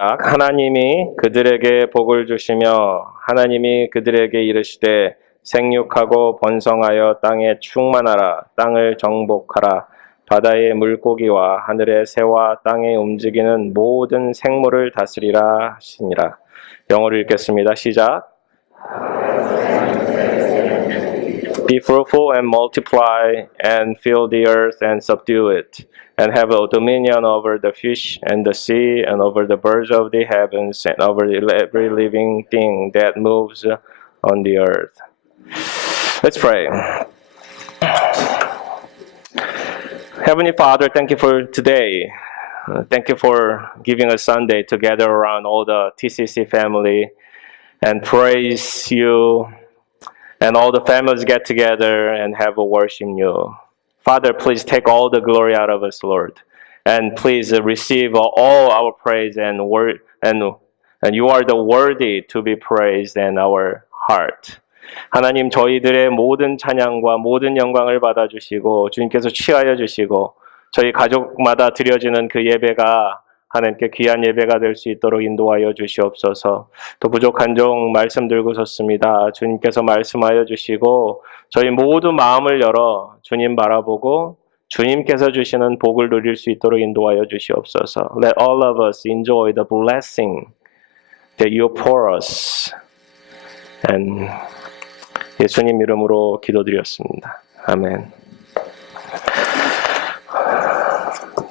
하나님이 그들에게 복을 주시며 하나님이 그들에게 이르시되 생육하고 번성하여 땅에 충만하라. 땅을 정복하라. 바다의 물고기와 하늘의 새와 땅에 움직이는 모든 생물을 다스리라 하시니라. 영어를 읽겠습니다. 시작. Be fruitful and multiply and fill the earth and subdue it, and have a dominion over the fish and the sea and over the birds of the heavens and over every living thing that moves on the earth. Let's pray. Heavenly Father, thank you for today. Thank you for giving us Sunday to gather around all the TCC family and praise you. And all the families get together and have a worship you. Father, please take all the glory out of us, Lord. And please receive all our praise and you are the worthy to be praised in our heart. 하나님, 저희들의 모든 찬양과 모든 영광을 받아주시고 주님께서 취하여 주시고 저희 가족마다 드려지는 그 예배가 하나님께 귀한 예배가 될 수 있도록 인도하여 주시옵소서. 또 부족한 종 말씀 들고 섰습니다. 주님께서 말씀하여 주시고 저희 모두 마음을 열어 주님 바라보고 주님께서 주시는 복을 누릴 수 있도록 인도하여 주시옵소서. Let all of us enjoy the blessing that you pour us. And 예수님 이름으로 기도드렸습니다. 아멘.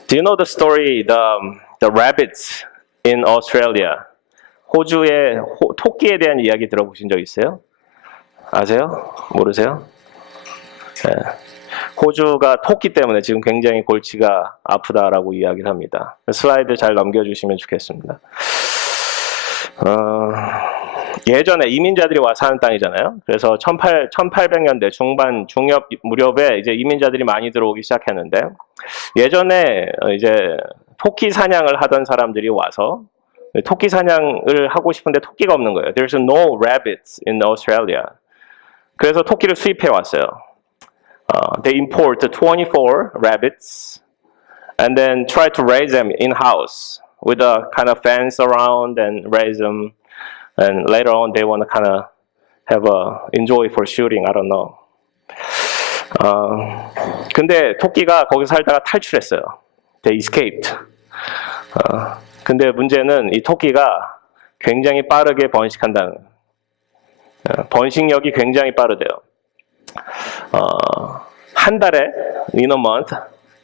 Do you know the story, the rabbits in Australia? 호주의 토끼에 대한 이야기 들어보신 적 있어요? 아세요? 모르세요? 네. 호주가 토끼 때문에 지금 굉장히 골치가 아프다라고 이야기를 합니다. 슬라이드 잘 넘겨주시면 좋겠습니다. 예전에 이민자들이 와 사는 땅이잖아요. 그래서 1800년대 중반, 중엽 무렵에 이제 이민자들이 많이 들어오기 시작했는데 예전에 이제 토끼 사냥을 하던 사람들이 와서 토끼 사냥을 하고 싶은데 토끼가 없는 거예요. There's no rabbits in Australia. 그래서 토끼를 수입해 왔어요. They import 24 rabbits and then try to raise them in-house with a kind of fence around and raise them. And later on, they want to kind of have a enjoy for shooting. I don't know. 근데 토끼가 거기서 살다가 탈출했어요. They escaped. 근데 문제는 이 토끼가 굉장히 빠르게 번식한다는. 번식력이 굉장히 빠르대요. 한 달에, in a month,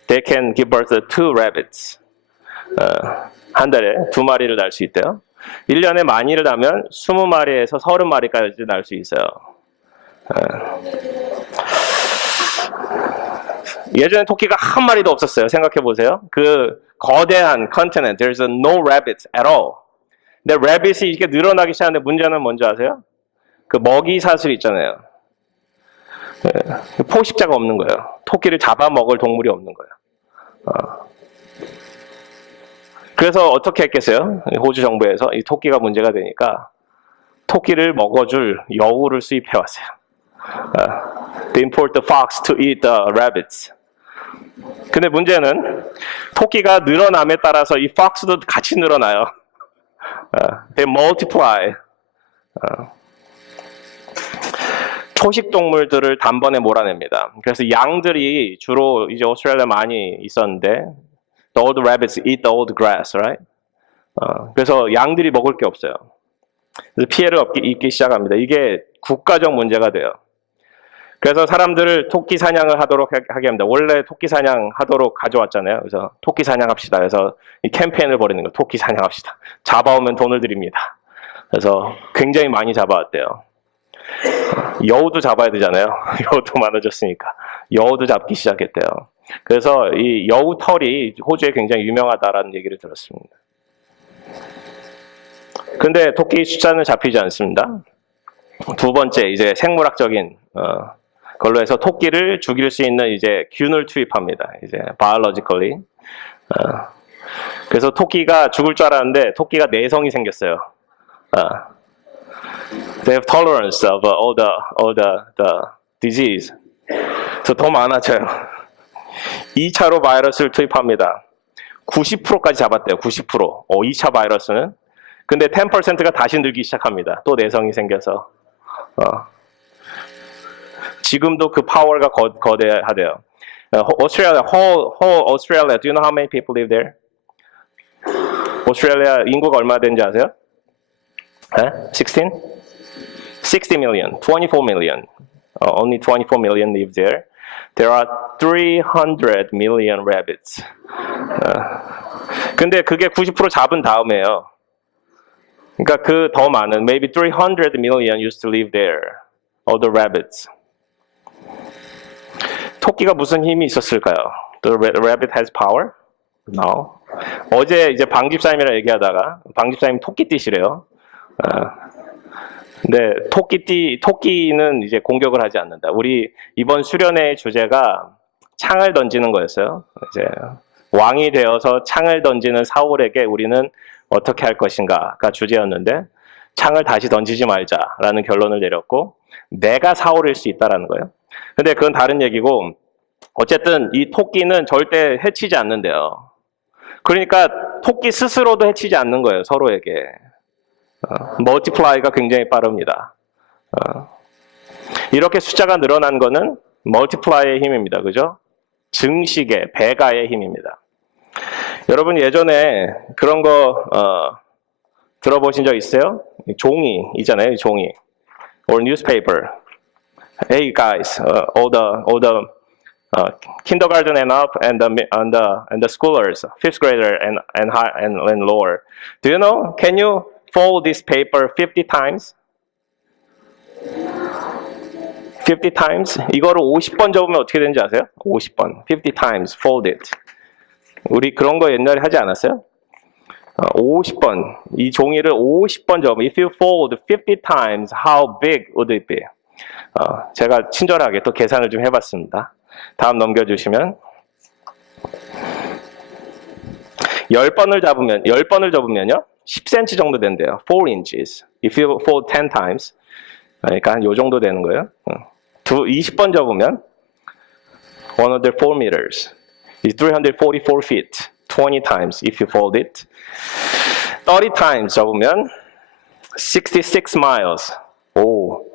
they can give birth to 2 rabbits. 한 달에 2마리를 낳을 수 있대요. 1년에 많이를 낳으면 20마리에서 30마리까지 낳을 수 있어요. 예전에 토끼가 한 마리도 없었어요. 생각해 보세요. 그 거대한 컨티넨트, there's no rabbits at all. 근데 rabbit이 이렇게 늘어나기 시작하는데 문제는 뭔지 아세요? 그 먹이 사슬 있잖아요. 포식자가 없는 거예요. 토끼를 잡아먹을 동물이 없는 거예요. 그래서 어떻게 했겠어요? 호주 정부에서 이 토끼가 문제가 되니까 토끼를 먹어줄 여우를 수입해 왔어요. They import the fox to eat the rabbits. 근데 문제는 토끼가 늘어남에 따라서 이 fox도 같이 늘어나요. They multiply. 초식 동물들을 단번에 몰아냅니다. 그래서 양들이 주로 이제 오스트레일리아에 많이 있었는데 The old rabbits eat the old grass, right? 그래서 양들이 먹을 게 없어요. 그래서 피해를 입기 시작합니다. 이게 국가적 문제가 돼요. 그래서 사람들을 토끼 사냥을 하도록 하게 합니다. 원래 토끼 사냥하도록 가져왔잖아요. 그래서 토끼 사냥합시다. 그래서 이 캠페인을 벌이는 거예요. 토끼 사냥합시다. 잡아오면 돈을 드립니다. 그래서 굉장히 많이 잡아왔대요. 여우도 잡아야 되잖아요. 여우도 많아졌으니까. 여우도 잡기 시작했대요. 그래서 이 여우 털이 호주에 굉장히 유명하다라는 얘기를 들었습니다. 근데 토끼 숫자는 잡히지 않습니다. 두 번째, 이제 생물학적인 걸로 해서 토끼를 죽일 수 있는 이제 균을 투입합니다. 이제 biologically. 그래서 토끼가 죽을 줄 알았는데 토끼가 내성이 생겼어요. They have tolerance of all the disease. 그래서 더 많아져요. 2차로 바이러스를 투입합니다. 90%까지 잡았대요. 90%. 2차 바이러스는. 근데 10%가 다시 늘기 시작합니다. 또 내성이 생겨서. 지금도 그 파워가 거대하대요. Australia, whole Australia, do you know how many people live there? 오스트레일리아 인구가 얼마 되는지 아세요? 16? 60 million, 24 million. Only 24 million live there. There are 300 million rabbits. 근데 그게 90% 잡은 다음에요. 그러니까 그 더 많은, maybe 300 million used to live there. All the rabbits. 토끼가 무슨 힘이 있었을까요? The rabbit has power? No. 어제 이제 방 집사님이랑 얘기하다가 방 집사님 토끼띠시래요. 근데 토끼는 이제 공격을 하지 않는다. 우리 이번 수련회 주제가 창을 던지는 거였어요. 이제 왕이 되어서 창을 던지는 사울에게 우리는 어떻게 할 것인가가 주제였는데 창을 다시 던지지 말자라는 결론을 내렸고 내가 사울일 수 있다라는 거예요. 근데 그건 다른 얘기고 어쨌든 이 토끼는 절대 해치지 않는데요. 그러니까 토끼 스스로도 해치지 않는 거예요. 서로에게. 멀티플라이가 굉장히 빠릅니다. 이렇게 숫자가 늘어난 거는 멀티플라이의 힘입니다. 그죠? 증식의, 배가의 힘입니다. 여러분 예전에 그런 거 들어보신 적 있어요? 종이 있잖아요. 종이. Or newspaper. Hey guys, all the kindergarten and up and the schoolers, fifth grader and high and lower. Do you know? Can you fold this paper 50 times? 50 times? 이거를 50번 접으면 어떻게 되는지 아세요? 50번. 50 times fold it. 우리 그런 거 옛날에 하지 않았어요? 50번. 이 종이를 50번 접으면 if you fold 50 times, how big would it be? 제가 친절하게 또 계산을 좀 해봤습니다. 다음 넘겨주시면 10번을 접으면요 10cm 정도 된대요. 4 inches. If you fold 10 times 그러니까 한 요 정도 되는 거예요. 20번 접으면 104 meters. It's 344 feet. 20 times if you fold it. 30 times 접으면 66 miles. 오.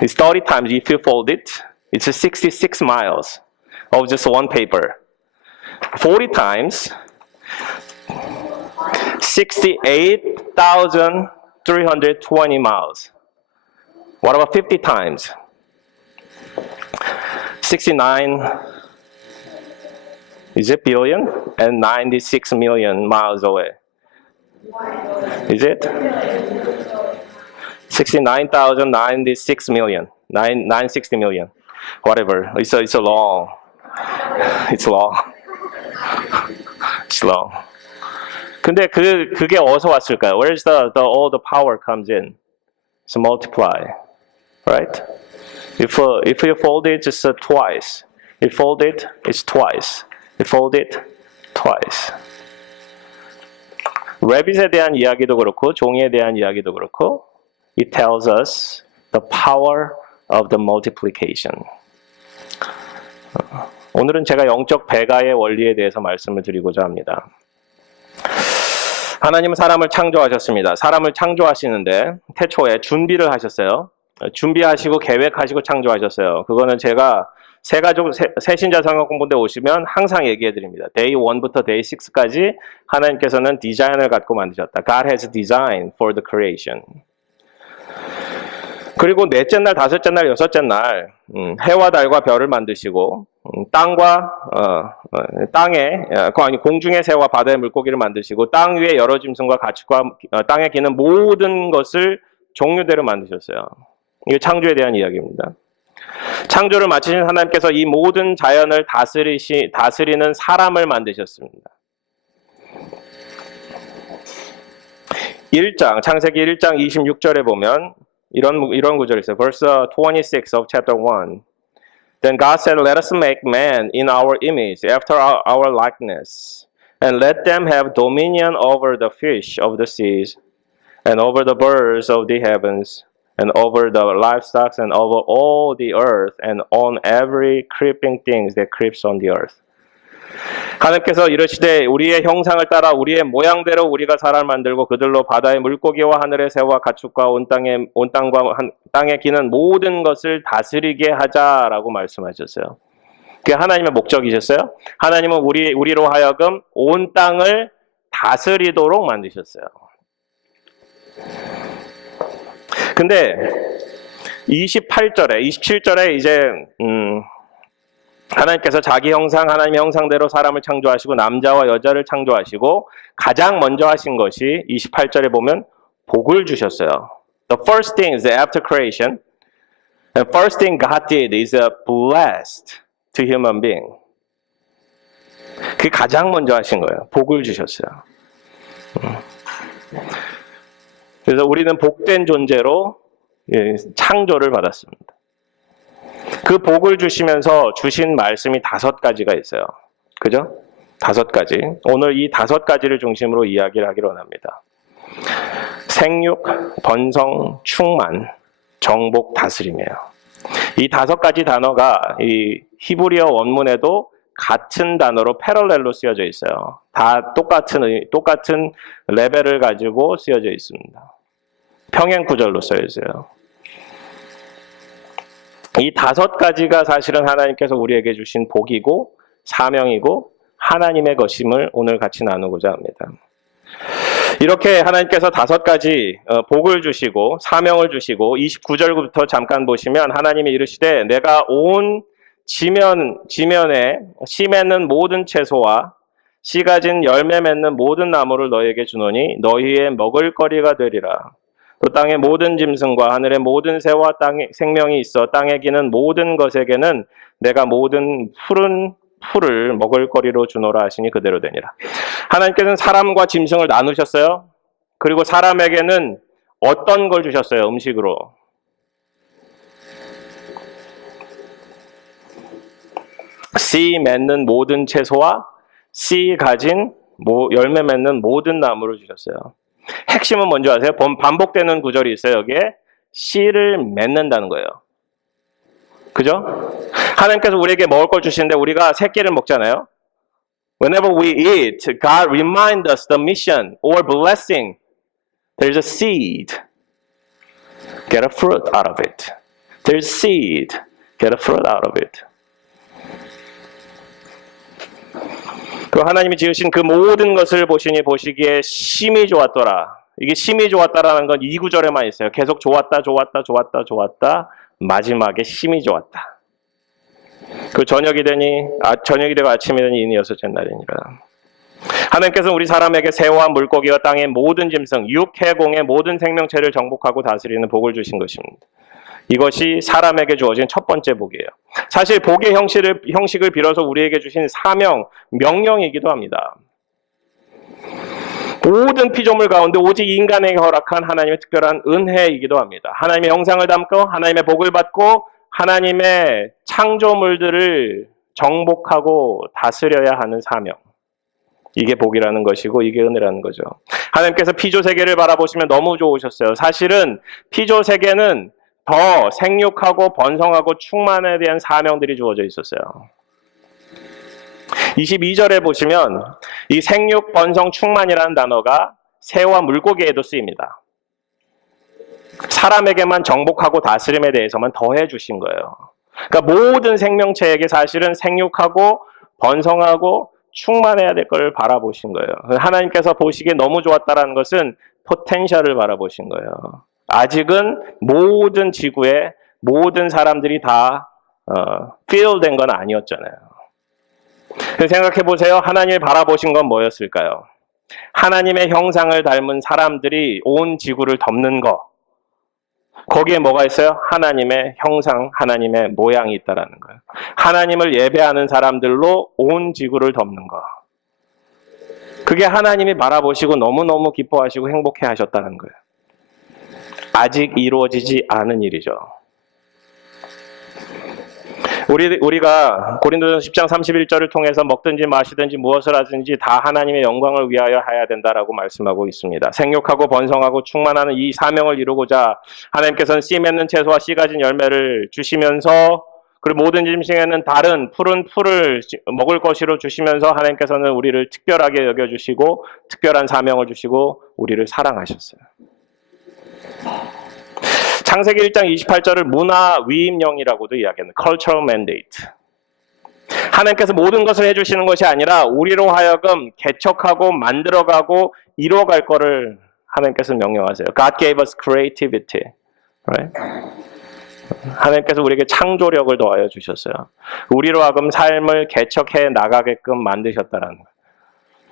It's 30 times if you fold it. It's 66 miles of just one paper. 40 times, 68,320 miles. What about 50 times? 69, is it billion? And 96 million miles away. Is it? 69,096 million. 960 million. Whatever. It's long. It's long. It's long. 근데 그게 어디서 왔을까요? Where's all the power comes in? It's multiply, right? If you fold it just twice, you fold it, it's twice. You fold it twice. 래빗에 대한 이야기도 그렇고 종이에 대한 이야기도 그렇고, it tells us the power of the multiplication. 오늘은 제가 영적 배가의 원리에 대해서 말씀을 드리고자 합니다. 하나님은 사람을 창조하셨습니다. 사람을 창조하시는데 태초에 준비를 하셨어요. 준비하시고 계획하시고 창조하셨어요. 그거는 제가 새신자 성경 공부 때 오시면 항상 얘기해 드립니다. Day 1부터 Day 6까지 하나님께서는 디자인을 갖고 만드셨다. God has designed for the creation. 그리고 넷째 날, 다섯째 날, 여섯째 날 해와 달과 별을 만드시고 공중의 새와 바다의 물고기를 만드시고 땅 위에 여러 짐승과 가축과 땅에 기는 모든 것을 종류대로 만드셨어요. 이게 창조에 대한 이야기입니다. 창조를 마치신 하나님께서 이 모든 자연을 다스리는 사람을 만드셨습니다. 창세기 1장 26절에 보면 이런 구절이 있어요. Verse 26 of chapter 1. Then God said, let us make man in our image, after our likeness, and let them have dominion over the fish of the seas, and over the birds of the heavens, and over the livestock, and over all the earth, and on every creeping thing that creeps on the earth. 하나님께서 이르시되 우리의 형상을 따라 우리의 모양대로 우리가 사람을 만들고 그들로 바다의 물고기와 하늘의 새와 가축과 온 땅과 땅에 기는 모든 것을 다스리게 하자라고 말씀하셨어요. 그게 하나님의 목적이셨어요. 하나님은 우리로 하여금 온 땅을 다스리도록 만드셨어요. 근데 27절에 이제 하나님께서 자기 형상, 하나님의 형상대로 사람을 창조하시고 남자와 여자를 창조하시고 가장 먼저 하신 것이 28절에 보면 복을 주셨어요. The first thing is after creation. The first thing God did is blessed to human being. 그게 가장 먼저 하신 거예요. 복을 주셨어요. 그래서 우리는 복된 존재로 창조를 받았습니다. 그 복을 주시면서 주신 말씀이 5가지가 있어요. 그죠? 5가지. 오늘 이 5가지를 중심으로 이야기를 하기로 합니다. 생육, 번성, 충만, 정복, 다스림이에요. 이 5가지 단어가 이 히브리어 원문에도 같은 단어로 패럴렐로 쓰여져 있어요. 다 똑같은 레벨을 가지고 쓰여져 있습니다. 평행 구절로 쓰여 있어요. 이 5가지가 사실은 하나님께서 우리에게 주신 복이고 사명이고 하나님의 것임을 오늘 같이 나누고자 합니다. 이렇게 하나님께서 5가지 복을 주시고 사명을 주시고 29절부터 잠깐 보시면 하나님이 이르시되 내가 온 지면에 씨 맺는 모든 채소와 씨 가진 열매 맺는 모든 나무를 너희에게 주노니 너희의 먹을거리가 되리라. 또 땅의 모든 짐승과 하늘의 모든 새와 땅에 생명이 있어 땅에 기는 모든 것에게는 내가 모든 푸른 풀을 먹을거리로 주노라 하시니 그대로 되니라. 하나님께서는 사람과 짐승을 나누셨어요. 그리고 사람에게는 어떤 걸 주셨어요? 음식으로. 씨 맺는 모든 채소와 씨 가진 열매 맺는 모든 나무를 주셨어요. 핵심은 뭔지 아세요? 반복되는 구절이 있어요. 여기에 씨를 맺는다는 거예요. 그죠? 하나님께서 우리에게 먹을 걸 주시는데 우리가 새끼를 먹잖아요. Whenever we eat, God reminds us the mission or blessing. There's a seed. Get a fruit out of it. There's seed. Get a fruit out of it. 그 하나님이 지으신 그 모든 것을 보시기에 심히 좋았더라. 이게 심히 좋았다라는 건 2구절에만 있어요. 계속 좋았다. 마지막에 심히 좋았다. 그 저녁이 되고 아침이 되니 이는 6째 날이니라. 하나님께서는 우리 사람에게 새와 물고기와 땅의 모든 짐승, 육해공의 모든 생명체를 정복하고 다스리는 복을 주신 것입니다. 이것이 사람에게 주어진 첫 번째 복이에요. 사실 복의 형식을 빌어서 우리에게 주신 사명, 명령이기도 합니다. 모든 피조물 가운데 오직 인간에게 허락한 하나님의 특별한 은혜이기도 합니다. 하나님의 형상을 담고 하나님의 복을 받고 하나님의 창조물들을 정복하고 다스려야 하는 사명. 이게 복이라는 것이고 이게 은혜라는 거죠. 하나님께서 피조세계를 바라보시면 너무 좋으셨어요. 사실은 피조세계는 더 생육하고 번성하고 충만에 대한 사명들이 주어져 있었어요. 22절에 보시면 이 생육, 번성, 충만이라는 단어가 새와 물고기에도 쓰입니다. 사람에게만 정복하고 다스림에 대해서만 더해 주신 거예요. 그러니까 모든 생명체에게 사실은 생육하고 번성하고 충만해야 될 걸 바라보신 거예요. 하나님께서 보시기에 너무 좋았다라는 것은 포텐셜을 바라보신 거예요. 아직은 모든 지구에 모든 사람들이 다 fill된 건 아니었잖아요. 생각해 보세요. 하나님이 바라보신 건 뭐였을까요? 하나님의 형상을 닮은 사람들이 온 지구를 덮는 거. 거기에 뭐가 있어요? 하나님의 형상, 하나님의 모양이 있다라는 거예요. 하나님을 예배하는 사람들로 온 지구를 덮는 거. 그게 하나님이 바라보시고 너무너무 기뻐하시고 행복해 하셨다는 거예요. 아직 이루어지지 않은 일이죠. 우리가 고린도전서 10장 31절을 통해서 먹든지 마시든지 무엇을 하든지 다 하나님의 영광을 위하여 해야 된다라고 말씀하고 있습니다. 생육하고 번성하고 충만하는 이 사명을 이루고자 하나님께서는 씨 맺는 채소와 씨 가진 열매를 주시면서 그리고 모든 짐승에는 다른 푸른 풀을 먹을 것으로 주시면서 하나님께서는 우리를 특별하게 여겨주시고 특별한 사명을 주시고 우리를 사랑하셨어요. 창세기 1장 28절을 문화 위임령이라고도 이야기합니다. Cultural Mandate. 하나님께서 모든 것을 해주시는 것이 아니라 우리로 하여금 개척하고 만들어가고 이루어갈 거를 하나님께서 명령하세요. God gave us creativity. Right? 하나님께서 우리에게 창조력을 더하여 주셨어요. 우리로 하여금 삶을 개척해 나가게끔 만드셨다라는 거예요.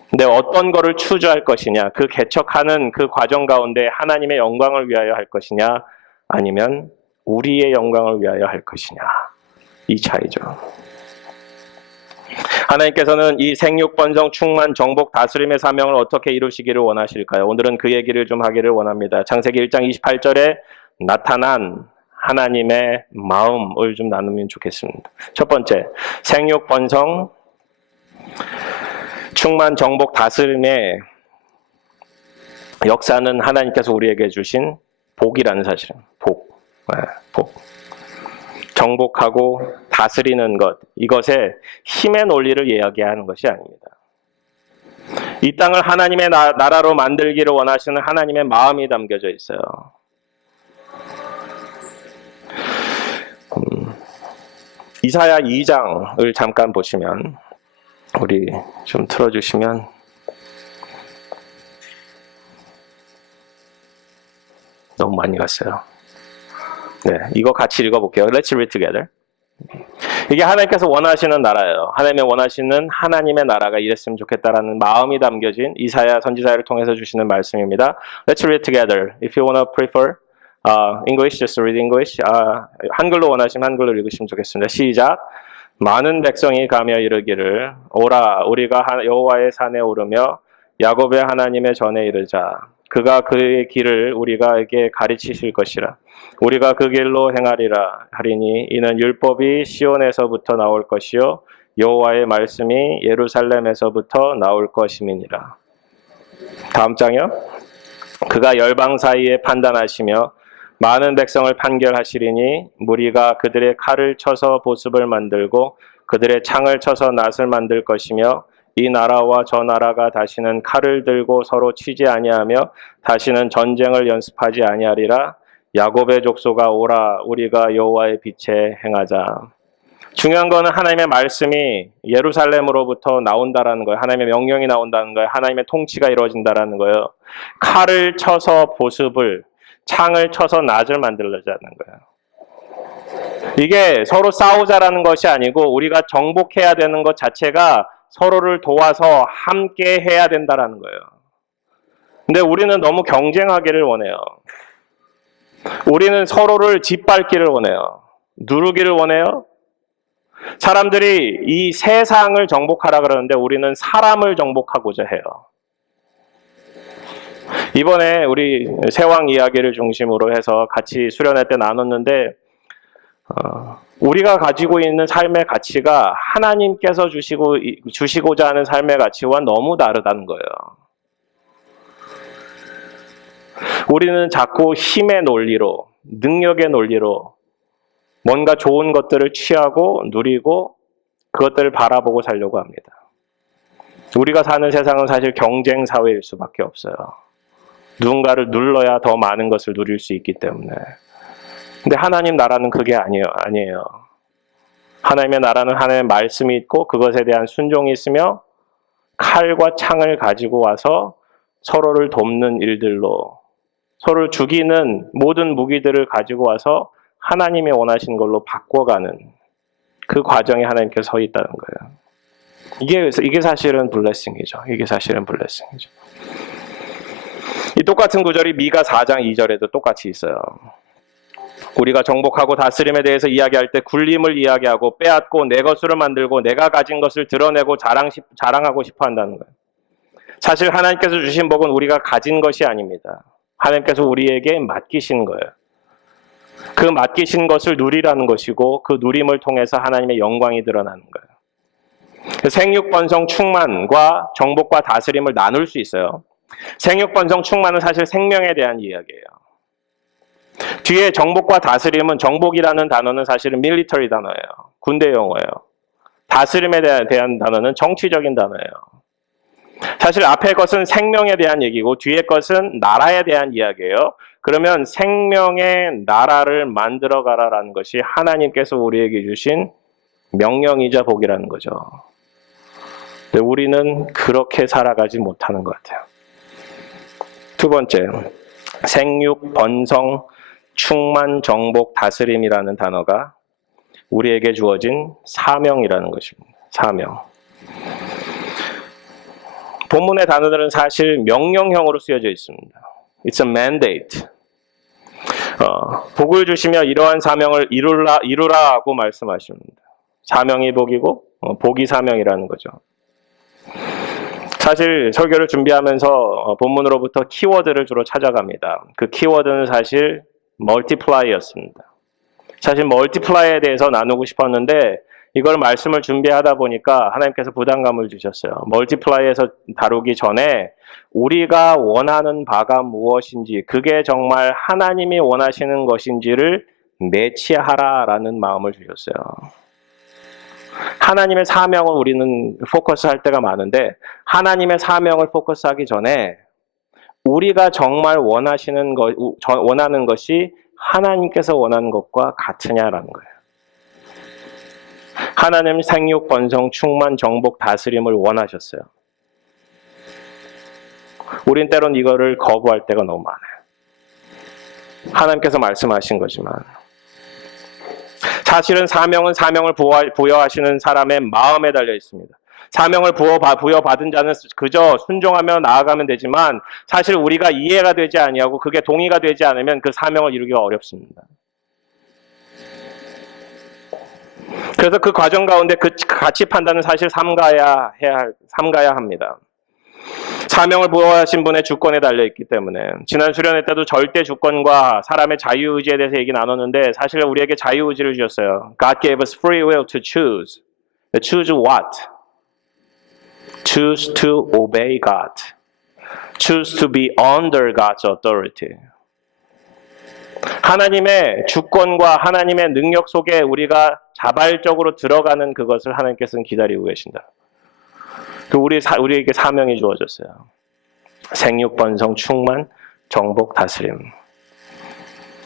근데 어떤 거를 추구할 것이냐, 그 개척하는 그 과정 가운데 하나님의 영광을 위하여 할 것이냐, 아니면 우리의 영광을 위하여 할 것이냐, 이 차이죠. 하나님께서는 이 생육, 번성, 충만, 정복, 다스림의 사명을 어떻게 이루시기를 원하실까요? 오늘은 그 얘기를 좀 하기를 원합니다. 창세기 1장 28절에 나타난 하나님의 마음을 좀 나누면 좋겠습니다. 첫 번째, 생육, 번성, 충만, 정복, 다스림의 역사는 하나님께서 우리에게 주신 복이라는 사실은 복. 정복하고 다스리는 것, 이것의 힘의 논리를 이야기하는 것이 아닙니다. 이 땅을 하나님의 나라로 만들기를 원하시는 하나님의 마음이 담겨져 있어요. 이사야 2장을 잠깐 보시면, 우리 좀 틀어주시면, 너무 많이 갔어요. 네, 이거 같이 읽어볼게요. Let's read together. 이게 하나님께서 원하시는 나라예요. 하나님의 원하시는 하나님의 나라가 이랬으면 좋겠다라는 마음이 담겨진 이사야 선지자를 통해서 주시는 말씀입니다. Let's read together. If you want to prefer English, just read English. 한글로 원하시면 한글로 읽으시면 좋겠습니다. 시작. 많은 백성이 가며 이르기를 오라 우리가 여호와의 산에 오르며 야곱의 하나님의 전에 이르자. 그가 그의 길을 우리가에게 가르치실 것이라. 우리가 그 길로 행하리라 하리니 이는 율법이 시온에서부터 나올 것이요 여호와의 말씀이 예루살렘에서부터 나올 것임이니라. 다음 장이요. 그가 열방 사이에 판단하시며 많은 백성을 판결하시리니 무리가 그들의 칼을 쳐서 보습을 만들고 그들의 창을 쳐서 낫을 만들 것이며 이 나라와 저 나라가 다시는 칼을 들고 서로 치지 아니하며 다시는 전쟁을 연습하지 아니하리라. 야곱의 족속아 오라 우리가 여호와의 빛에 행하자. 중요한 거는 하나님의 말씀이 예루살렘으로부터 나온다라는 거예요. 하나님의 명령이 나온다는 거예요. 하나님의 통치가 이루어진다라는 거예요. 칼을 쳐서 보습을, 창을 쳐서 낫을 만들자는 거예요. 이게 서로 싸우자라는 것이 아니고 우리가 정복해야 되는 것 자체가 서로를 도와서 함께 해야 된다라는 거예요. 근데 우리는 너무 경쟁하기를 원해요. 우리는 서로를 짓밟기를 원해요. 누르기를 원해요. 사람들이 이 세상을 정복하라 그러는데 우리는 사람을 정복하고자 해요. 이번에 우리 세왕 이야기를 중심으로 해서 같이 수련회 때 나눴는데 우리가 가지고 있는 삶의 가치가 하나님께서 주시고자 하는 삶의 가치와 너무 다르다는 거예요. 우리는 자꾸 힘의 논리로, 능력의 논리로 뭔가 좋은 것들을 취하고 누리고 그것들을 바라보고 살려고 합니다. 우리가 사는 세상은 사실 경쟁 사회일 수밖에 없어요. 누군가를 눌러야 더 많은 것을 누릴 수 있기 때문에. 근데 하나님 나라는 그게 아니에요. 하나님의 나라는 하나님의 말씀이 있고 그것에 대한 순종이 있으며 칼과 창을 가지고 와서 서로를 돕는 일들로 서로를 죽이는 모든 무기들을 가지고 와서 하나님이 원하신 걸로 바꿔가는 그 과정에 하나님께서 서 있다는 거예요. 이게 사실은 블레싱이죠. 이게 사실은 블레싱이죠. 이 똑같은 구절이 미가 4장 2절에도 똑같이 있어요. 우리가 정복하고 다스림에 대해서 이야기할 때 굴림을 이야기하고 빼앗고 내 것으로 만들고 내가 가진 것을 드러내고 자랑하고 싶어 한다는 거예요. 사실 하나님께서 주신 복은 우리가 가진 것이 아닙니다. 하나님께서 우리에게 맡기신 거예요. 그 맡기신 것을 누리라는 것이고 그 누림을 통해서 하나님의 영광이 드러나는 거예요. 생육, 번성, 충만과 정복과 다스림을 나눌 수 있어요. 생육, 번성, 충만은 사실 생명에 대한 이야기예요. 뒤에 정복과 다스림은 정복이라는 단어는 사실은 밀리터리 단어예요. 군대 용어예요. 다스림에 대한 단어는 정치적인 단어예요. 사실 앞의 것은 생명에 대한 얘기고 뒤의 것은 나라에 대한 이야기예요. 그러면 생명의 나라를 만들어 가라라는 것이 하나님께서 우리에게 주신 명령이자 복이라는 거죠. 근데 우리는 그렇게 살아가지 못하는 것 같아요. 두 번째, 생육, 번성, 충만, 정복, 다스림이라는 단어가 우리에게 주어진 사명이라는 것입니다. 사명. 본문의 단어들은 사실 명령형으로 쓰여져 있습니다. It's a mandate. 복을 주시며 이러한 사명을 이루라고 말씀하십니다. 사명이 복이고 복이 사명이라는 거죠. 사실 설교를 준비하면서 본문으로부터 키워드를 주로 찾아갑니다. 그 키워드는 사실 multiply였습니다. 사실 multiply에 대해서 나누고 싶었는데 이걸 말씀을 준비하다 보니까 하나님께서 부담감을 주셨어요. multiply에서 다루기 전에 우리가 원하는 바가 무엇인지, 그게 정말 하나님이 원하시는 것인지를 매치하라라는 마음을 주셨어요. 하나님의 사명을 우리는 포커스할 때가 많은데 하나님의 사명을 포커스하기 전에 우리가 정말 원하는 것이 하나님께서 원하는 것과 같으냐라는 거예요. 하나님 생육, 번성, 충만, 정복, 다스림을 원하셨어요. 우린 때론 이거를 거부할 때가 너무 많아요. 하나님께서 말씀하신 거지만 사실은 사명은 사명을 부여하시는 사람의 마음에 달려 있습니다. 사명을 부여받은 자는 그저 순종하며 나아가면 되지만 사실 우리가 이해가 되지 아니하고 그게 동의가 되지 않으면 그 사명을 이루기가 어렵습니다. 그래서 그 과정 가운데 그 가치 판단은 사실 삼가야 합니다. 사명을 부여하신 분의 주권에 달려있기 때문에 지난 수련회 때도 절대 주권과 사람의 자유의지에 대해서 얘기 나눴는데 사실 우리에게 자유의지를 주셨어요. God gave us free will to choose. Choose what? Choose to obey God. Choose to be under God's authority. 하나님의 주권과 하나님의 능력 속에 우리가 자발적으로 들어가는 그것을 하나님께서는 기다리고 계신다. 우리에게 사명이 주어졌어요. 생육, 번성, 충만, 정복, 다스림.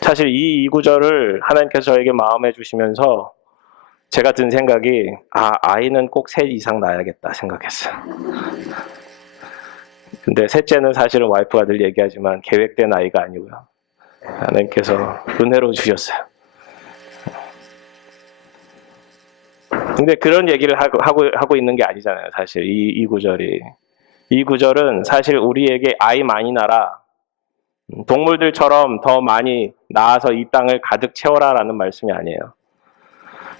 사실 이 구절을 하나님께서 저에게 마음에 주시면서 제가 든 생각이 아이는 꼭 셋 이상 낳아야겠다 생각했어요. 근데 셋째는 사실은 와이프가 늘 얘기하지만 계획된 아이가 아니고요. 하나님께서 은혜로 주셨어요. 근데 그런 얘기를 하고 있는 게 아니잖아요. 사실 이 구절이. 이 구절은 사실 우리에게 아이 많이 낳아라. 동물들처럼 더 많이 낳아서 이 땅을 가득 채워라라는 말씀이 아니에요.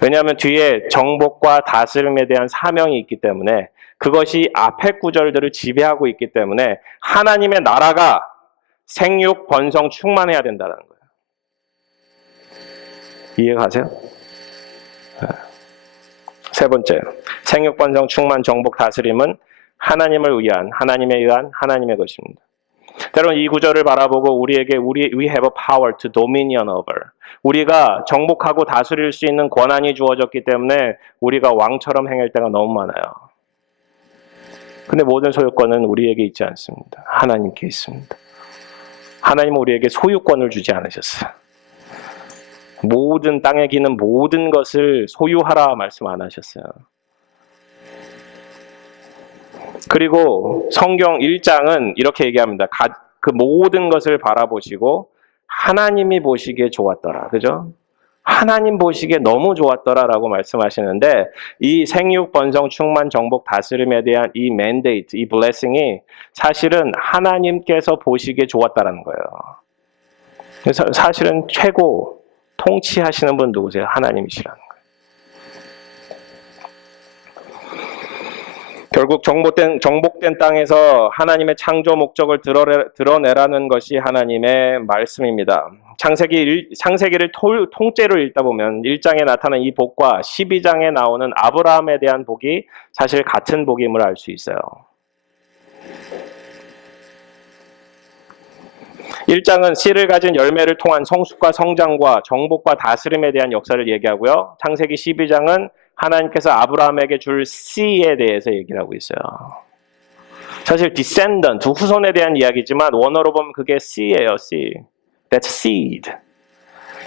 왜냐하면 뒤에 정복과 다스림에 대한 사명이 있기 때문에 그것이 앞의 구절들을 지배하고 있기 때문에 하나님의 나라가 생육, 번성, 충만해야 된다는 거예요. 이해가세요? 세 번째, 생육, 번성, 충만, 정복, 다스림은 하나님을 위한, 하나님에 의한 하나님의 것입니다. 때론 이 구절을 바라보고 우리에게 we have a power to dominion over. 우리가 정복하고 다스릴 수 있는 권한이 주어졌기 때문에 우리가 왕처럼 행할 때가 너무 많아요. 근데 모든 소유권은 우리에게 있지 않습니다. 하나님께 있습니다. 하나님은 우리에게 소유권을 주지 않으셨어요. 모든 땅에 기는 모든 것을 소유하라 말씀 안 하셨어요. 그리고 성경 1장은 이렇게 얘기합니다. 그 모든 것을 바라보시고 하나님이 보시기에 좋았더라. 그죠? 하나님 보시기에 너무 좋았더라라고 말씀하시는데 이 생육, 번성, 충만, 정복, 다스림에 대한 이 mandate, 이 blessing이 사실은 하나님께서 보시기에 좋았다라는 거예요. 그래서 사실은 최고 통치하시는 분 누구세요? 하나님이시라는 거예요. 결국 정복된 땅에서 하나님의 창조 목적을 드러내라는 것이 하나님의 말씀입니다. 창세기를 통째로 읽다 보면 1장에 나타난 이 복과 12장에 나오는 아브라함에 대한 복이 사실 같은 복임을 알 수 있어요. 1장은 씨를 가진 열매를 통한 성숙과 성장과 정복과 다스림에 대한 역사를 얘기하고요. 창세기 12장은 하나님께서 아브라함에게 줄 씨에 대해서 얘기를 하고 있어요. 사실 descendant, 후손에 대한 이야기지만 원어로 보면 그게 씨예요, 씨. That's seed.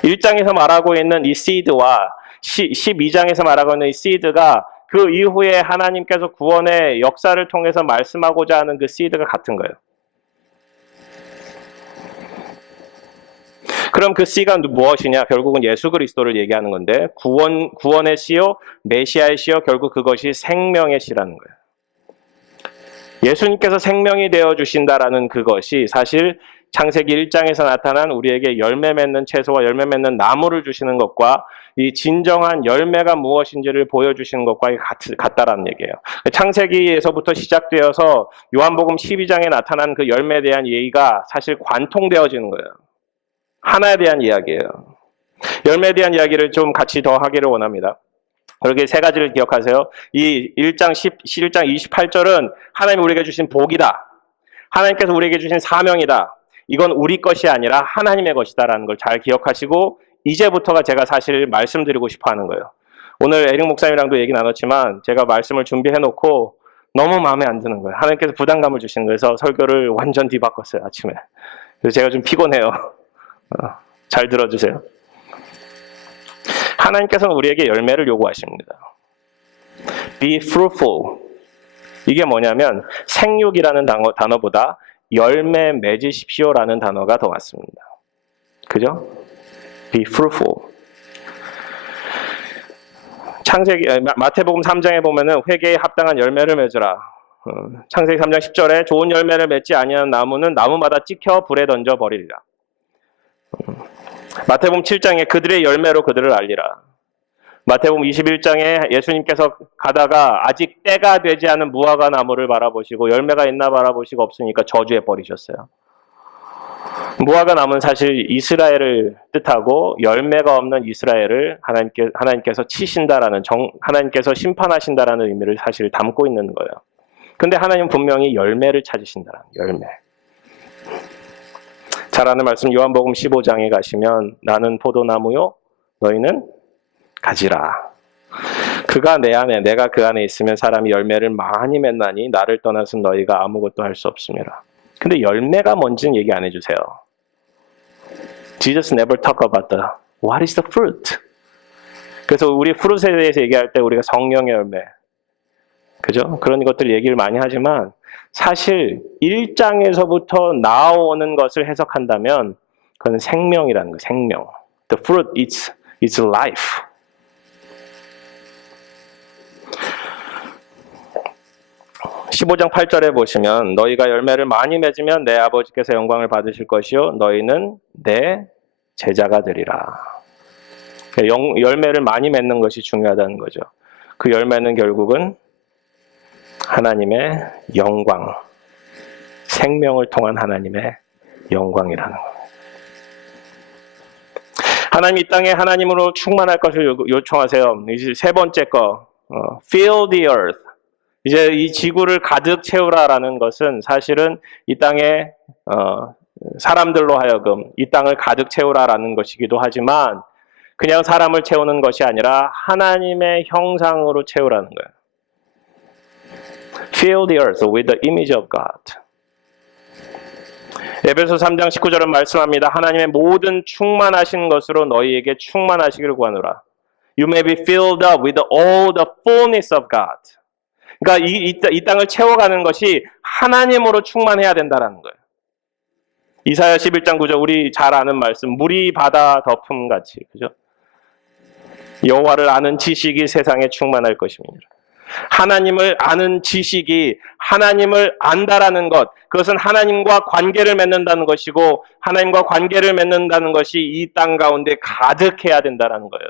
1장에서 말하고 있는 이 seed와 12장에서 말하고 있는 이 seed가 그 이후에 하나님께서 구원의 역사를 통해서 말씀하고자 하는 그 seed가 같은 거예요. 그럼 그 씨가 무엇이냐? 결국은 예수 그리스도를 얘기하는 건데 구원의 씨요, 메시아의 씨요, 결국 그것이 생명의 씨라는 거예요. 예수님께서 생명이 되어주신다라는 그것이 사실 창세기 1장에서 나타난 우리에게 열매 맺는 채소와 열매 맺는 나무를 주시는 것과 이 진정한 열매가 무엇인지를 보여주시는 것과 같다라는 얘기예요. 창세기에서부터 시작되어서 요한복음 12장에 나타난 그 열매에 대한 얘기가 사실 관통되어지는 거예요. 하나에 대한 이야기예요. 열매에 대한 이야기를 좀 같이 더 하기를 원합니다. 그렇게 세 가지를 기억하세요. 이 1장 28절은 하나님이 우리에게 주신 복이다. 하나님께서 우리에게 주신 사명이다. 이건 우리 것이 아니라 하나님의 것이다라는 걸 잘 기억하시고 이제부터가 제가 사실 말씀드리고 싶어 하는 거예요. 오늘 에릭 목사님이랑도 얘기 나눴지만 제가 말씀을 준비해놓고 너무 마음에 안 드는 거예요. 하나님께서 부담감을 주시는 거예요. 그래서 설교를 완전 뒤바꿨어요, 아침에. 그래서 제가 좀 피곤해요. 잘 들어주세요. 하나님께서는 우리에게 열매를 요구하십니다. Be fruitful. 이게 뭐냐면 생육이라는 단어보다 열매 맺으십시오라는 단어가 더 맞습니다. 그죠? Be fruitful. 마태복음 3장에 보면은 회개에 합당한 열매를 맺으라. 창세기 3장 10절에 좋은 열매를 맺지 아니하는 나무는 나무마다 찍혀 불에 던져 버리리라. 마태복음 7장에 그들의 열매로 그들을 알리라. 마태복음 21장에 예수님께서 가다가 아직 때가 되지 않은 무화과 나무를 바라보시고 열매가 있나 바라보시고 없으니까 저주해 버리셨어요. 무화과 나무는 사실 이스라엘을 뜻하고 열매가 없는 이스라엘을 하나님께서 치신다라는 하나님께서 심판하신다라는 의미를 사실 담고 있는 거예요. 근데 하나님은 분명히 열매를 찾으신다라는 열매. 잘 아는 말씀 요한복음 15장에 가시면 나는 포도나무요 너희는 가지라. 그가 내 안에 내가 그 안에 있으면 사람이 열매를 많이 맺나니 나를 떠나서 너희가 아무것도 할 수 없음이라. 근데 열매가 뭔지는 얘기 안 해주세요. Jesus never talk about what is the fruit. 그래서 우리 프루트에 대해서 얘기할 때 우리가 성령의 열매, 그죠? 그런 것들 얘기를 많이 하지만 사실 1장에서부터 나오는 것을 해석한다면 그건 생명이라는 거예요. 생명. The fruit is life. (15장 8절에) 보시면 너희가 열매를 많이 맺으면 내 아버지께서 영광을 받으실 것이요 너희는 내 제자가 되리라. 열매를 많이 맺는 것이 중요하다는 거죠. 그 열매는 결국은 하나님의 영광, 생명을 통한 하나님의 영광이라는 거예요. 하나님 이 땅에 하나님으로 충만할 것을 요청하세요. 이제 세 번째 거, fill the earth. 이제 이 지구를 가득 채우라라는 것은 사실은 이 땅에 사람들로 하여금 이 땅을 가득 채우라라는 것이기도 하지만 그냥 사람을 채우는 것이 아니라 하나님의 형상으로 채우라는 거예요. Fill the earth with the image of God. 에베소 3장 19절은 말씀합니다. 하나님의 모든 충만하신 것으로 너희에게 충만하시기를 구하노라. You may be filled up with all the fullness of God. 그러니까 이 땅을 채워가는 것이 하나님으로 충만해야 된다는 거예요. 이사야 11장 9절 우리 잘 아는 말씀. 물이 바다 덮음같이, 그죠? 여호와를 아는 지식이 세상에 충만할 것입니다. 하나님을 아는 지식이 하나님을 안다라는 것, 그것은 하나님과 관계를 맺는다는 것이고 하나님과 관계를 맺는다는 것이 이 땅 가운데 가득해야 된다는 거예요.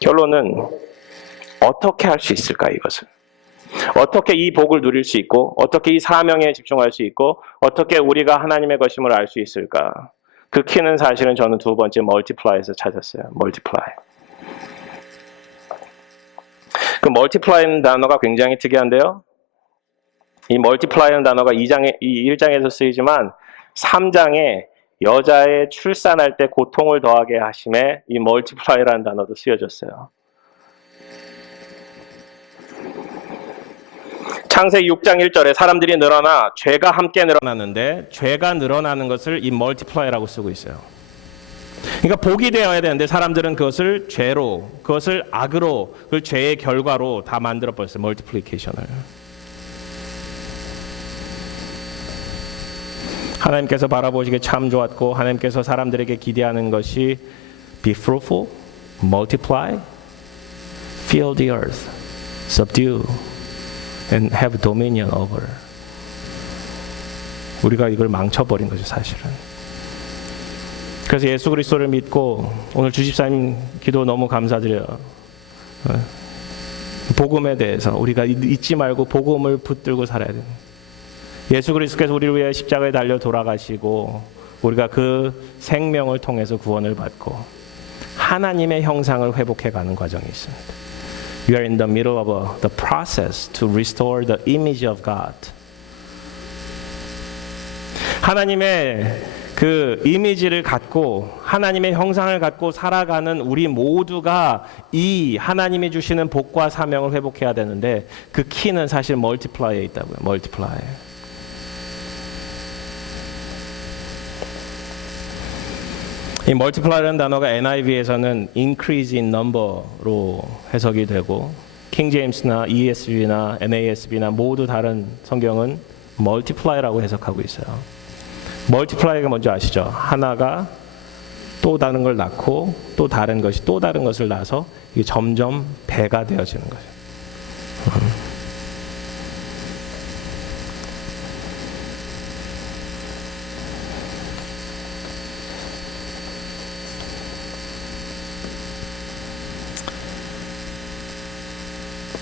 결론은 어떻게 할 수 있을까 이것을? 어떻게 이 복을 누릴 수 있고 어떻게 이 사명에 집중할 수 있고 어떻게 우리가 하나님의 것임을 알 수 있을까? 그 키는 사실은 저는 두 번째 멀티플라이에서 찾았어요. 멀티플라이. 그 멀티플라이는 단어가 굉장히 특이한데요. 이 multiply라는 단어가 1장에서 쓰이지만 3장에 여자의 출산할 때 고통을 더하게 하심에 이 multiply라는 단어도 쓰여졌어요. 창세기 6장 1절에 사람들이 늘어나 죄가 함께 늘어나는데 죄가 늘어나는 것을 이 multiply라고 쓰고 있어요. 그러니까 복이 되어야 되는데 사람들은 그것을 죄로, 그것을 악으로, 그 죄의 결과로 다 만들어 버렸어요. 멀티플리케이션을. 하나님께서 바라보시기에 참 좋았고 하나님께서 사람들에게 기대하는 것이 be fruitful, multiply, fill the earth, subdue, and have dominion over. 우리가 이걸 망쳐버린 거죠, 사실은. 그래서 예수 그리스도를 믿고 오늘 주집사님 기도 너무 감사드려요. 복음에 대해서 우리가 잊지 말고 복음을 붙들고 살아야 돼요. 예수 그리스도께서 우리를 위해 십자가에 달려 돌아가시고 우리가 그 생명을 통해서 구원을 받고 하나님의 형상을 회복해가는 과정이 있습니다. We are in the middle of the process to restore the image of God. 하나님의 그 이미지를 갖고 하나님의 형상을 갖고 살아가는 우리 모두가 이 하나님이 주시는 복과 사명을 회복해야 되는데 그 키는 사실 멀티플라이에 있다고요. 멀티플라이. 이 multiply라는 단어가 NIV에서는 increase in number로 해석이 되고 킹 제임스나 ESV나 NASB나 모두 다른 성경은 multiply라고 해석하고 있어요. multiply가 뭔지 아시죠? 하나가 또 다른 걸 낳고 또 다른 것이 또 다른 것을 낳아서 이게 점점 배가 되어지는 거죠.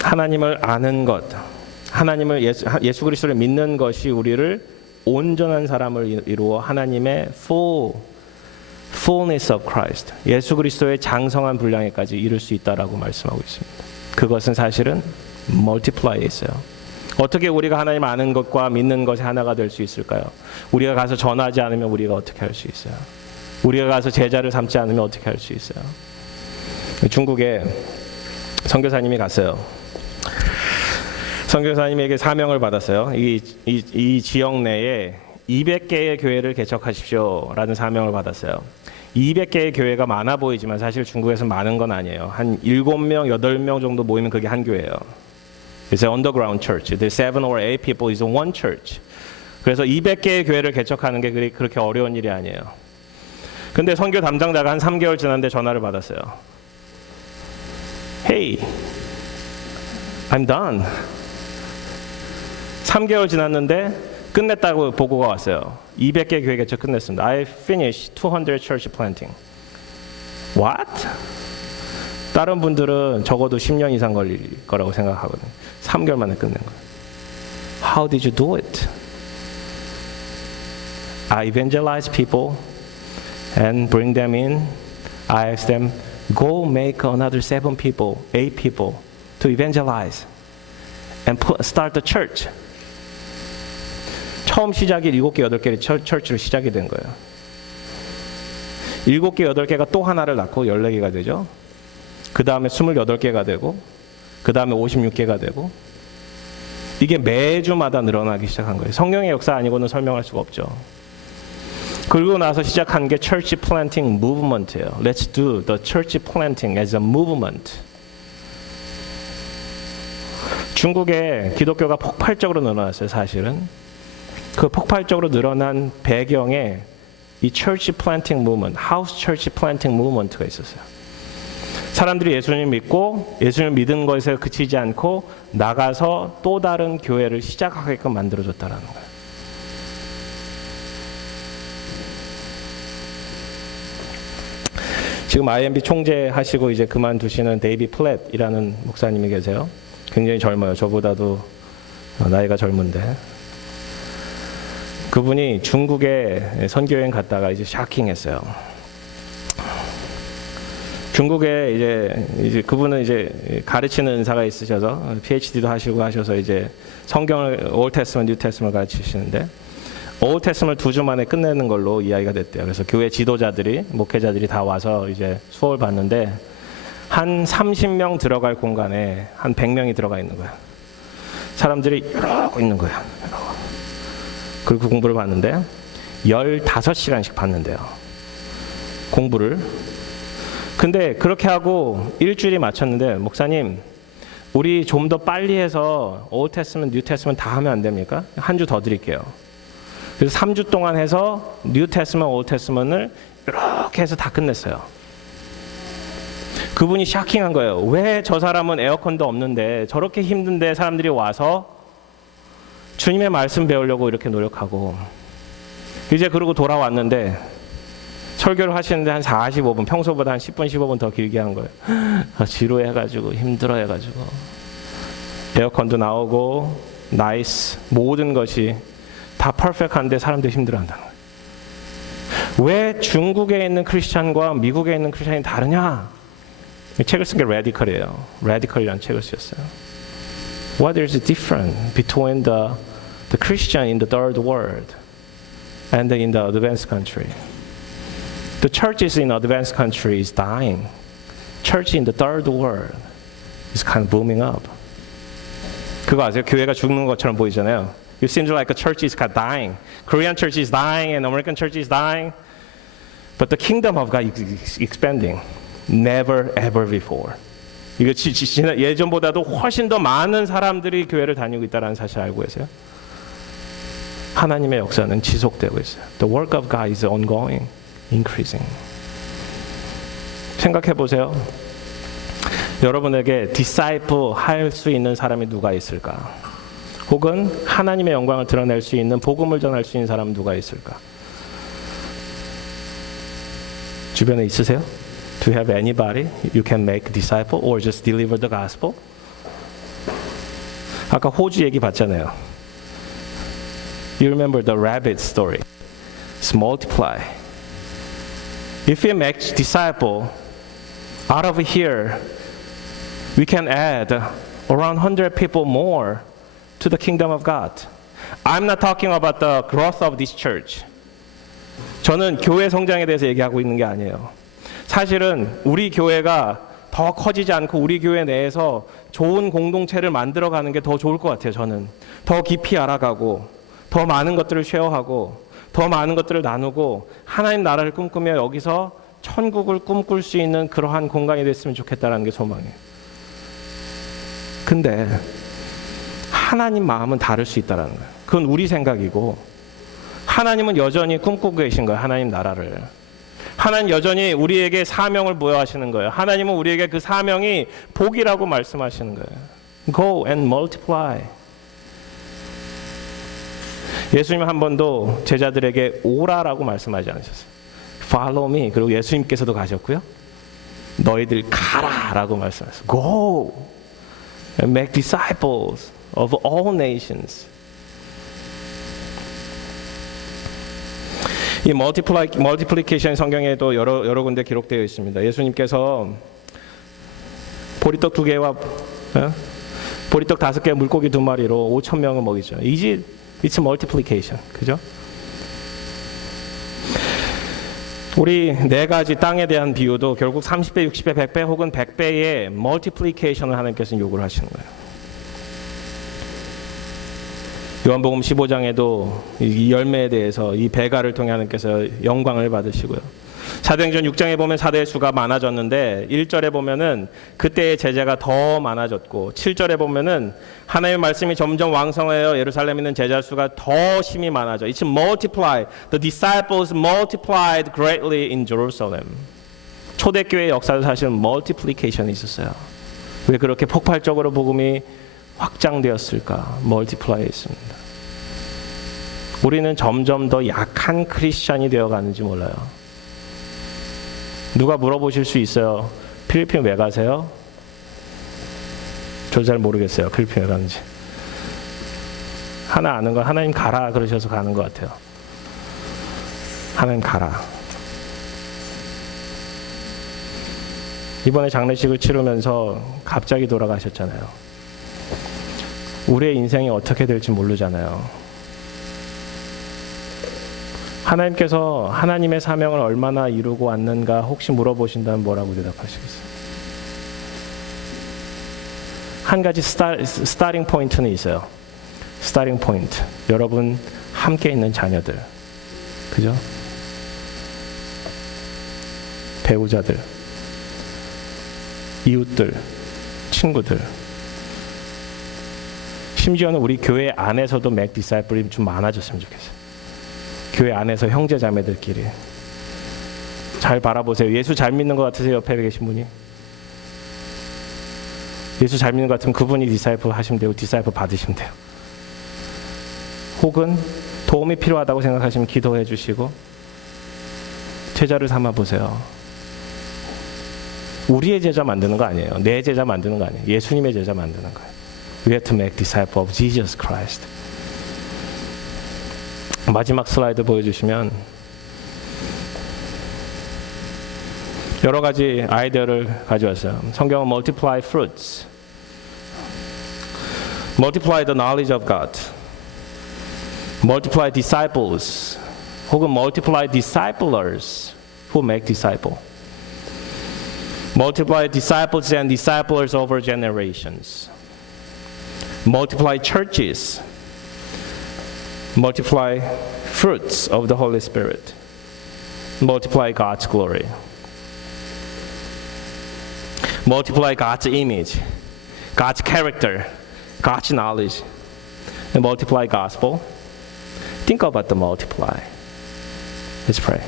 하나님을 아는 것, 하나님을 예수 그리스도를 믿는 것이 우리를 온전한 사람을 이루어 하나님의 fullness of Christ, 예수 그리스도의 장성한 분량에까지 이룰 수 있다라고 말씀하고 있습니다. 그것은 사실은 multiply에 있어요. 어떻게 우리가 하나님 아는 것과 믿는 것이 하나가 될 수 있을까요? 우리가 가서 전하지 않으면 우리가 어떻게 할 수 있어요? 우리가 가서 제자를 삼지 않으면 어떻게 할 수 있어요? 중국에 선교사님이 갔어요. 선교사님에게 사명을 받았어요. 이 지역 내에 200개의 교회를 개척하십시오라는 사명을 받았어요. 200개의 교회가 많아 보이지만 사실 중국에서 많은 건 아니에요. 한 7명, 8명 정도 모이면 그게 한 교회예요. It's an underground church. There's 7 or 8 people is one church. 그래서 200개의 교회를 개척하는 게 그렇게 어려운 일이 아니에요. 근데 선교 담당자가 한 3개월 지났는데 전화를 받았어요. Hey, I'm done. 3개월 지났는데 끝냈다고 보고가 왔어요. 200개 교회 개척 끝냈습니다. I finished 200 church planting. What? 다른 분들은 적어도 10년 이상 걸릴 거라고 생각하거든요. 3개월 만에 끝낸 거예요. How did you do it? I evangelize people and bring them in. I ask them, go make another 7 people, 8 people to evangelize and start the church. 처음 시작이 7개, 8개의 철치로 시작이 된 거예요. 7개, 8개가 또 하나를 낳고 14개가 되죠. 그 다음에 28개가 되고 그 다음에 56개가 되고 이게 매주마다 늘어나기 시작한 거예요. 성령의 역사 아니고는 설명할 수가 없죠. 그리고 나서 시작한 게 Church Planting Movement예요. Let's do the Church Planting as a movement. 중국에 기독교가 폭발적으로 늘어났어요. 사실은. 그 폭발적으로 늘어난 배경에 이 Church Planting Movement, House Church Planting Movement가 있었어요. 사람들이 예수님 믿고 예수님 믿은 것에 그치지 않고 나가서 또 다른 교회를 시작하게끔 만들어줬다라는 거예요. 지금 IMB 총재하시고 이제 그만두시는 데이비 플랫이라는 목사님이 계세요. 굉장히 젊어요. 저보다도 나이가 젊은데. 그분이 중국에 선교여행 갔다가 이제 샤킹했어요. 중국에 이제 그분은 이제 가르치는 은사가 있으셔서 PhD도 하시고 하셔서 이제 성경을 Old Testament, New Testament 가르치시는데 Old Testament 2주 만에 끝내는 걸로 이야기가 됐대요. 그래서 교회 지도자들이, 목회자들이 다 와서 이제 수업을 받는데 한 30명 들어갈 공간에 한 100명이 들어가 있는 거야. 사람들이 이러고 있는 거야. 그리고 공부를 받는데 15시간씩 받는데요. 공부를. 근데 그렇게 하고 일주일이 마쳤는데 목사님 우리 좀 더 빨리 해서 Old Testament, New Testament 다 하면 안 됩니까? 한 주 더 드릴게요. 그래서 3주 동안 해서 New Testament, Old Testament을 이렇게 해서 다 끝냈어요. 그분이 샤킹한 거예요. 왜 저 사람은 에어컨도 없는데 저렇게 힘든데 사람들이 와서 주님의 말씀 배우려고 이렇게 노력하고 이제 그러고 돌아왔는데 설교를 하시는데 한 45분, 평소보다 한 10분, 15분 더 길게 한 거예요. 지루해가지고 힘들어해가지고 에어컨도 나오고 나이스 모든 것이 다 퍼펙트한데 사람들이 힘들어한다는 거예요. 왜 중국에 있는 크리스찬과 미국에 있는 크리스찬이 다르냐? 이 책을 쓴 게 Radical이에요. Radical이라는 책을 쓰셨어요. What is different between the Christian in the third world and in the advanced country? The churches in advanced country is dying. Church in the third world is kind of booming up. 그거 아세요? 교회가 죽는 것처럼 보이잖아요. It seems like a church is kind of dying. Korean church is dying and American church is dying. But the kingdom of God is expanding. Never ever before. 이거 예전보다도 훨씬 더 많은 사람들이 교회를 다니고 있다는 사실 알고 계세요? 하나님의 역사는 지속되고 있어요. The work of God is ongoing, increasing. 생각해 보세요. 여러분에게 disciple 할 수 있는 사람이 누가 있을까? 혹은 하나님의 영광을 드러낼 수 있는 복음을 전할 수 있는 사람은 누가 있을까? 주변에 있으세요? Do you have anybody you can make disciple or just deliver the gospel? 아까 호주 얘기 봤잖아요. You remember the rabbit story. It's multiply. If we make disciple out of here, we can add around 100 people more to the kingdom of God. I'm not talking about the growth of this church. 저는 교회 성장에 대해서 얘기하고 있는 게 아니에요. 사실은 우리 교회가 더 커지지 않고 우리 교회 내에서 좋은 공동체를 만들어가는 게 더 좋을 것 같아요. 저는 더 깊이 알아가고 더 많은 것들을 쉐어하고 더 많은 것들을 나누고 하나님 나라를 꿈꾸며 여기서 천국을 꿈꿀 수 있는 그러한 공간이 됐으면 좋겠다는 게 소망이에요. 근데 하나님 마음은 다를 수 있다는 거예요. 그건 우리 생각이고 하나님은 여전히 꿈꾸고 계신 거예요. 하나님 나라를. 하나님 여전히 우리에게 사명을 부여하시는 거예요. 하나님은 우리에게 그 사명이 복이라고 말씀하시는 거예요. Go and multiply. 예수님은 한 번도 제자들에게 오라라고 말씀하지 않으셨어요. Follow me. 그리고 예수님께서도 가셨고요. 너희들 가라라고 말씀하셨어요. Go and make disciples of all nations. 이 멀티플리케이션 성경에도 여러 군데 기록되어 있습니다. 예수님께서 보리떡 2개와 보리떡 5개, 물고기 2마리로 5,000명을 먹이죠. It's multiplication, 그죠? 우리 4가지 땅에 대한 비유도 결국 30배, 60배, 100배 혹은 100배의 멀티플리케이션을 하나님께서 요구를 하시는 거예요. 요한복음 15장에도 이 열매에 대해서 이 배가를 통해 하나님께서 영광을 받으시고요. 사도행전 6장에 보면 사도의 수가 많아졌는데 1절에 보면은 그때의 제자가 더 많아졌고 7절에 보면은 하나님의 말씀이 점점 왕성하여 예루살렘에 있는 제자 수가 더 심히 많아져. It's multiplied. The disciples multiplied greatly in Jerusalem. 초대교회의 역사도 사실은 multiplication이 있었어요. 왜 그렇게 폭발적으로 복음이 확장되었을까? 멀티플라이 있습니다. 우리는 점점 더 약한 크리스찬이 되어가는지 몰라요. 누가 물어보실 수 있어요. 필리핀 왜 가세요? 저 잘 모르겠어요. 필리핀 왜 가는지. 하나 아는 건 하나님 가라 그러셔서 가는 것 같아요. 하나님 가라. 이번에 장례식을 치르면서 갑자기 돌아가셨잖아요. 우리의 인생이 어떻게 될지 모르잖아요. 하나님께서 하나님의 사명을 얼마나 이루고 왔는가 혹시 물어보신다면 뭐라고 대답하시겠어요? 한 가지 스타팅 포인트는 있어요. 스타팅 포인트. 여러분 함께 있는 자녀들. 그죠? 배우자들. 이웃들. 친구들. 심지어는 우리 교회 안에서도 맥 디사이플이 좀 많아졌으면 좋겠어요. 교회 안에서 형제 자매들끼리 잘 바라보세요. 예수 잘 믿는 것 같으세요? 옆에 계신 분이? 예수 잘 믿는 것 같으면 그분이 디사이플 하시면 되고 디사이플 받으시면 돼요. 혹은 도움이 필요하다고 생각하시면 기도해 주시고 제자를 삼아 보세요. 우리의 제자 만드는 거 아니에요. 내 제자 만드는 거 아니에요. 예수님의 제자 만드는 거예요. We have to make disciples of Jesus Christ. 마지막 슬라이드 보여주시면 여러 가지 아이디어를 가져왔어요. 성경은 multiply fruits, multiply the knowledge of God, multiply disciples, 혹은 multiply disciplers who make disciple, multiply disciples and disciplers over generations, multiply churches, multiply fruits of the Holy Spirit, multiply God's glory, multiply God's image, God's character, God's knowledge, and multiply gospel. Think about the multiply. Let's pray.